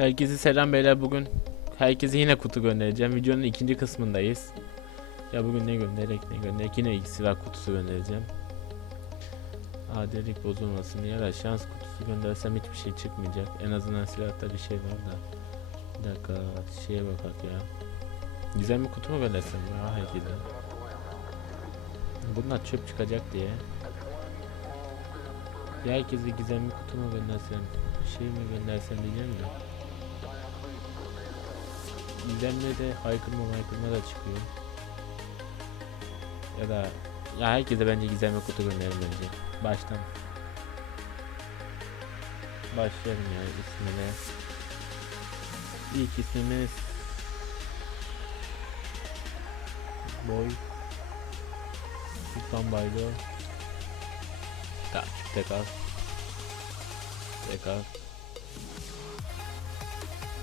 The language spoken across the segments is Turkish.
Herkese selam beyler bugün herkese yine kutu göndereceğim. Videonun ikinci kısmındayız. Ya bugün ne göndererek ne göndererek yine silah kutusu göndereceğim. Adilik bozulmasın de şans kutusu göndersem hiçbir şey çıkmayacak. En azından silahta bir şey var da. Bir dakika şeye bakak ya. Güzel bir kutu mu göndersem ya herkese. Bunlar çöp çıkacak diye. Ya herkese gizemli kutu mu göndersem, şey mi göndersem diyeceğim de. Gizemli de haykırma haykırma da çıkıyor. Ya da ya herkese bence gizemli kutu gönderin bence. Baştan. Başlayalım ya ismine. İlk ismimiz Boy Sultan Baylo Takipte kal Tekrar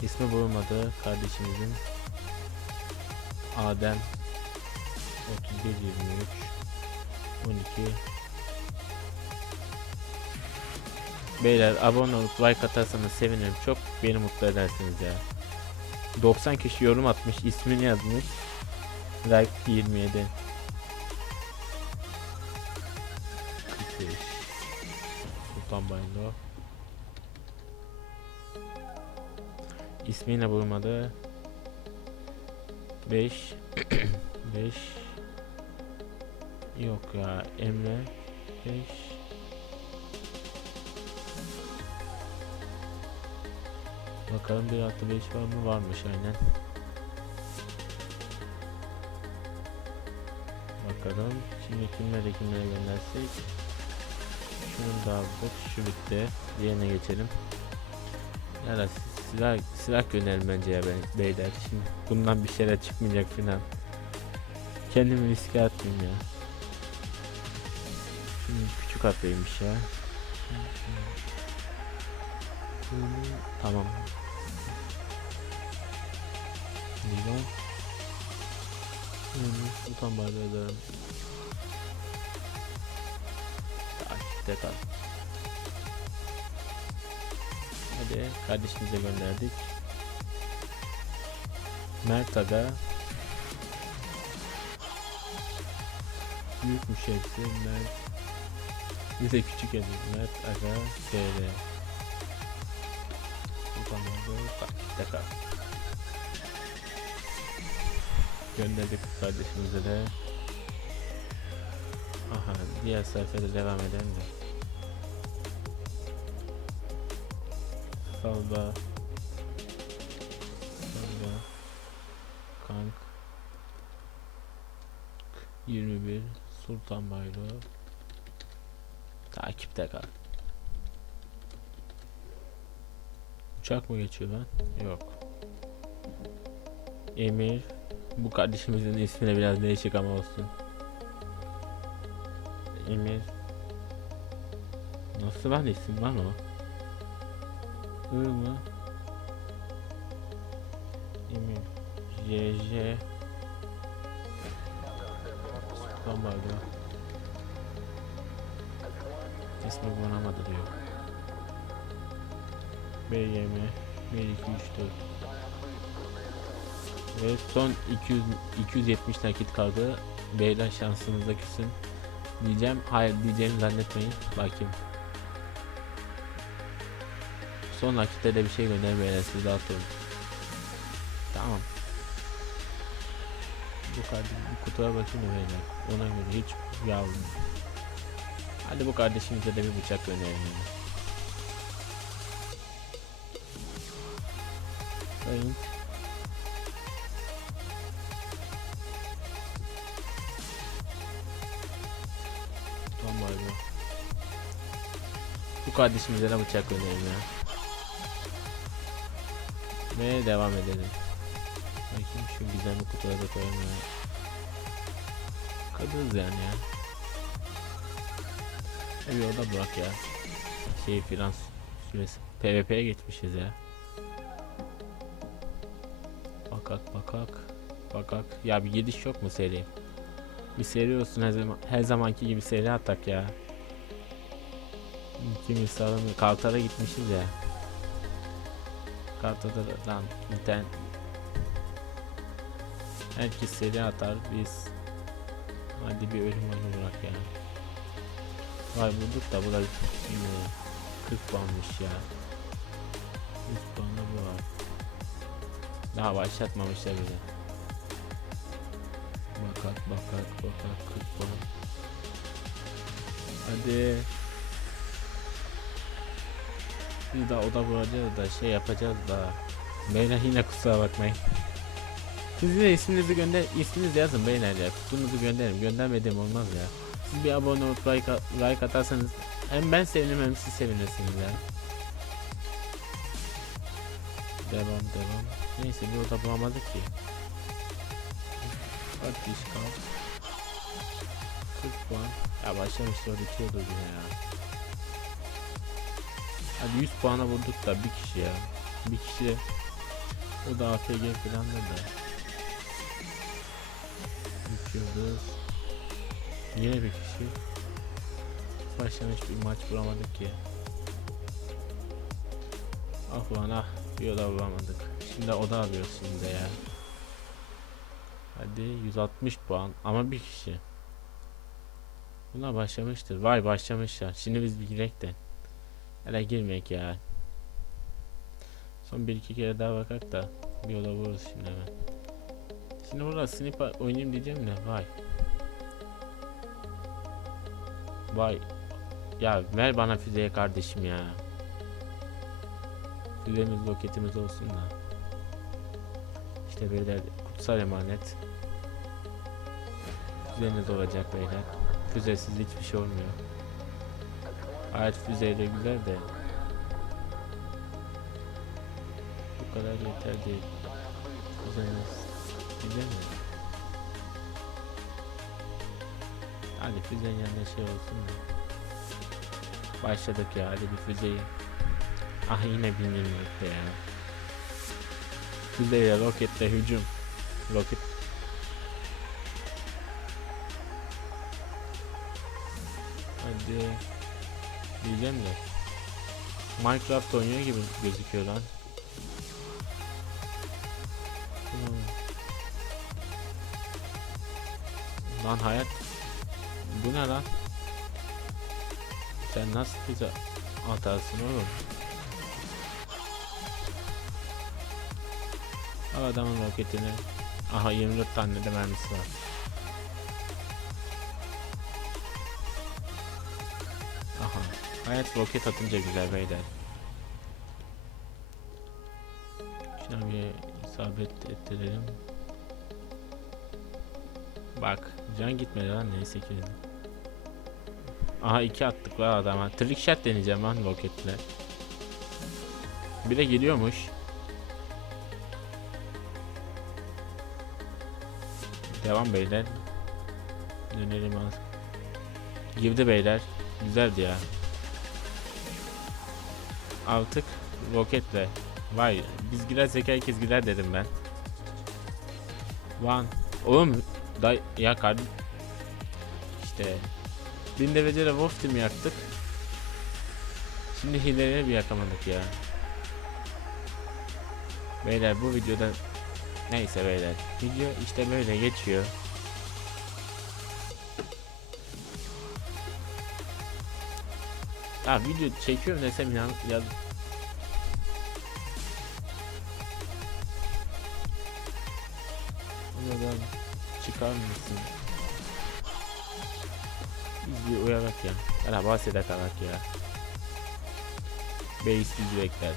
İsmi bulunmadı. Kardeşimizin Adem 31 23 12 Beyler abone olup like atarsanız sevinirim. Çok beni mutlu edersiniz ya. 90 kişi yorum atmış ismini yazmış. Like 27 45 Sultan Baylo İsmi yine bulunmadı 5 5 Yok ya Emre 5 Bakalım 1 artı 5 var mı? Varmış aynen. Bakalım. Şimdi kimlere kimlere göndersek. Şunu da aldık. Şu bitti. Diğerine geçelim. Ya da silah, silah gönderelim bence ya be- beyler. Şimdi bundan bir şeyler çıkmayacak filan. Kendimi riske atmayayım ya. Şimdi küçük atlaymış ya. Tamam. Limon. Hmm, Sultan Barbie ederim. Takipte kal. Hadi kardeşimize gönderdik. Mert Aga. Büyükmüş hepsi. Mert. Bir de küçük edin. Mert Aga. TR. Barbie. Takipte kal. Gönderdik kardeşimize de. Aha diğer sayfada devam edelim de. Salda. Salda. Kank. 21 Sultan Bayrağı. Takipte kal. Uçak mı geçiyor lan? Yok. Emir bu kardeşimizin ismi de biraz değişik ama olsun. Emir. Nasıl lan isim lan o? I mı? Emir. JJ. Sultan Bayrağı. İsmi bulunamadı diyor. BYM 1 2 3 4 ve son 200 270 nakit kaldı. Beyler şansınıza küsün. Diyeceğim. Hayır diyeceğimi zannetmeyin. Bakayım. Son nakitte de bir şey gönder beyler siz de atıyorum. Tamam. Bu kardeşim bu kutuya bakayım beyler. Ona göre hiç yavrum. Hadi bu kardeşimize de bir bıçak gönderelim. Sayın. Tamam. Bu kardeşimize de bıçak gönderelim ya. Ve devam edelim. Bakayım şu gizemli kutuya da koyalım ya. Kadınız yani ya. Bir oda bırak ya. Şey filan süresi. PvP'ye geçmişiz ya. Bakak bakak. Bakak. Ya bir gidiş yok mu seri? Bir seri olsun her zaman her zamanki gibi seri atak ya. Kimi sağlam Kaltar'a gitmişiz ya. Kartada da lan internet. Herkes seri atar biz Hadi bir ölüm oyunu bırak ya. Vay bulduk da bu da yine 40 puanmış ya. 100 puanla bu var. Daha başlatmamışlar bile. Bakak bakak bakak 40 puan. Hadi Biz daha oda da şey yapacağız da. Beyler yine kusura bakmayın. Siz yine isminizi gönder isminizi yazın beyler ya. Kutunuzu gönderin. Göndermediğim olmaz ya. Siz bir abone olup like, like atarsanız hem ben sevinirim hem siz sevinirsiniz ya. Devam devam. Neyse bir oda bulamadık ki. Hadi iş kal 40 puan. Ya başlamıştı 2 oldu yine ya Hadi 100 puana vurduk da bir kişi ya. Bir kişi O da AFG falan da Üç yıldız. Yine bir kişi. Başlamış bir maç bulamadık ki. Ah ulan ah. Bir oda bulamadık. Şimdi oda alıyoruz şimdi ya. Hadi 160 puan ama bir kişi. Buna başlamıştır. Vay başlamışlar. Şimdi biz bir girek de Hele girmek ya. Son bir iki kere daha bakak da Bir oda vururuz şimdi hemen. Şimdi burada sniper oynayayım diyeceğim de vay. Vay. Ya ver bana füzeyi kardeşim ya. Füzemiz roketimiz olsun da. İşte böyle kutsal emanet. Füzeniz olacak beyler. Füzesiz hiçbir şey olmuyor Hayat füzeyle güzel de. Bu kadar yeter değil. Füzeniz Güzel mi? Hadi füzenin yanında şey olsun da. Başladık ya hadi bir füzeyi. Ah yine binilmekte ya. Füzeyle roketle hücum. Roket. Hadi Diyeceğim de. Minecraft oynuyor gibi gözüküyor lan. Hmm. Lan hayat Bu ne lan? Sen nasıl bize atarsın oğlum? Al adamın roketini. Aha 24 tane de mermisi var Hayat roket atınca güzel beyler. Şuna bir isabet ettirelim. Bak can gitmedi lan neyse ki Aha iki attık la adama. Trick shot deneyeceğim lan roketle Bir de geliyormuş. Devam beyler. Dönelim az. Girdi beyler. Güzeldi ya Artık roketle Vay biz girersek herkes gider dedim ben. One Oğlum da ya kardeşim İşte Bin derecede Wolf Team yaktık. Şimdi hileleri bir yakamadık ya. Beyler bu videoda Neyse beyler Video işte böyle geçiyor Ya video çekiyorum desem inan ya Buradan çıkar mısın? Biz bir uyarak ya. Hala bahsede kalak ya. Base bizi bekler.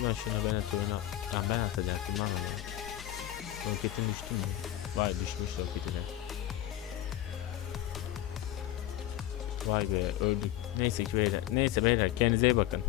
Ulan şuna ben atıyoruna... Lan ben atacaktım lan onu. Roketin düştü mü? Vay düşmüş roketine. Vay be öldük. Neyse ki beyler. Neyse beyler kendinize iyi bakın.